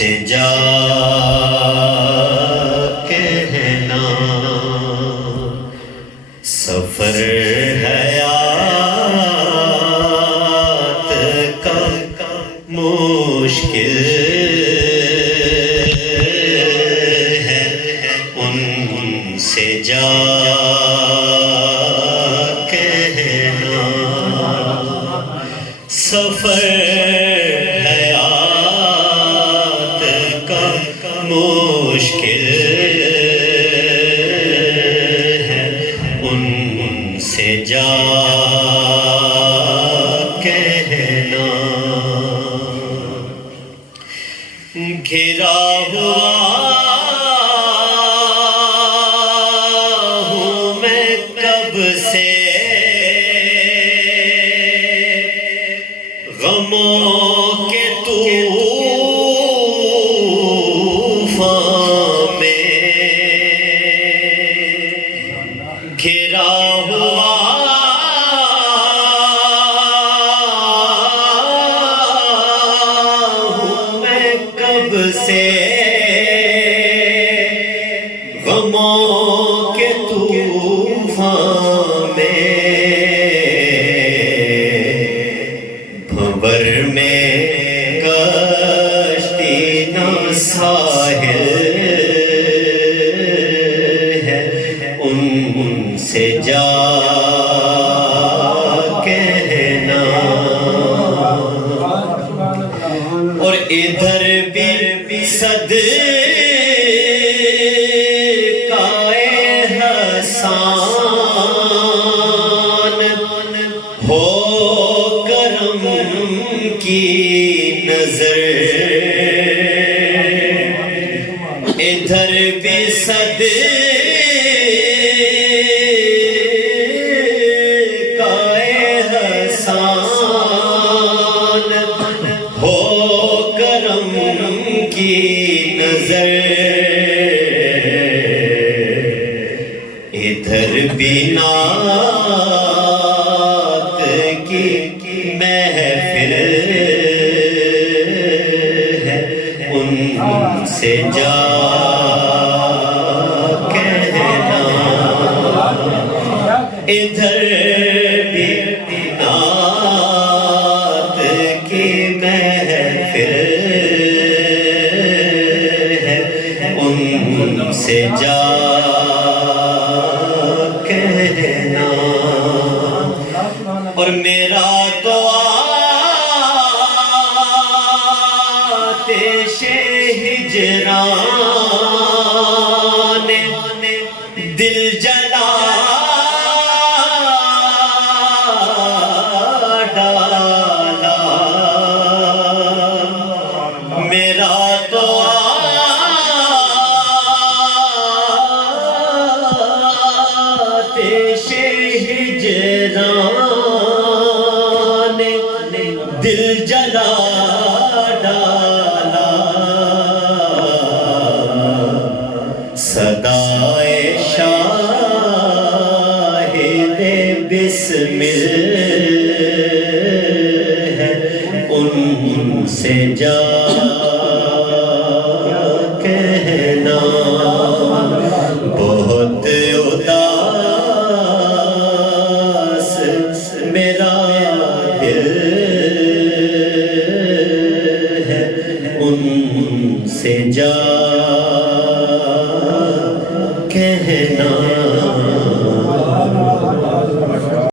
سے جا کہنا سفر حیات کا مشکل ہے، ان سے جا کہنا سفر حیات کا مشکل ہے، ان سے جا کہنا گھرا ہوا ہوں میں کب سے غموں کے طوفان میں گھرا ہوا ہوں میں کب سے غموں کے طوفان میں بھنور میں کشتی نہ ساحل ہے، ان سے جا کہنا اور ادھر بھی صدقائے حسان ہو کرم کی نظر، ادھر بھی صدقائے حسان ہو کرم کی نظر، ادھر بھی نعت کی محفل ہے، ان سے جا کہنا ادھر بھی نعت کی محفل ہے، ان سے جا کہنا اور میرا تو آتش ہجران دل جلا ڈالا، میرا تو آتش ہجران دل جلا ڈالا، صدائے شاہد بسمل ہے، ان سے جا کہنا بہت اداس میرا دل ہے، ان سے جا کہنا